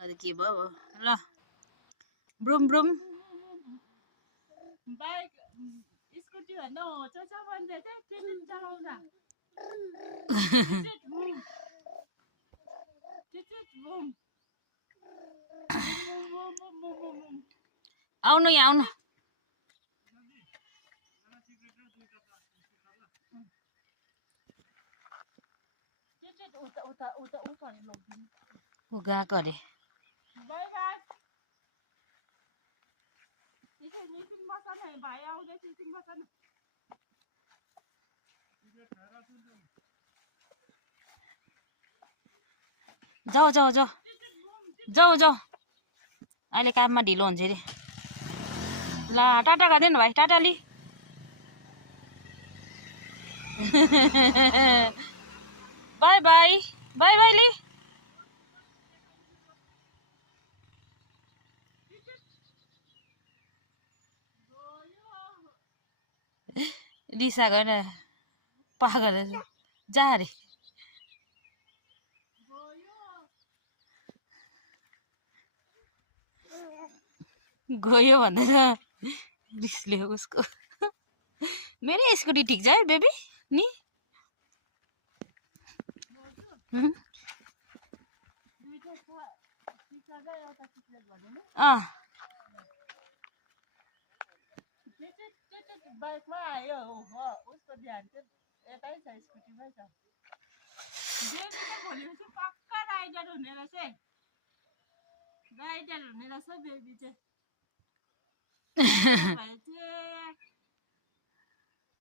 के भयो ल ब्रुम ब्रुम बाइक स्कुटी भन्दा होच छ भन्दै चाहिँ ट्रेन चलाउँदा आउनु यहाँ आउनु ऊ गएको अरे भाइ आउँदैछ जाऊ जाऊ जाऊ जाऊ जाऊ अहिले काममा ढिलो हुन्छ अरे ल टाटा गर्दैन भाइ टाटा लि बाई बाई बाई बाई लि रिसा गएर पागल जा अरे गयो भन्दैछ रिसले उसको मेरो स्कुटी ठिक छ है बेबी नि बाइकमा आयो उसको ध्यान चाहिँ यतै छ स्कुटीमै छ भोलि चाहिँ पक्का राइडर हुने रहेछ राइडर हुने रहेछ बेबी चाहिँ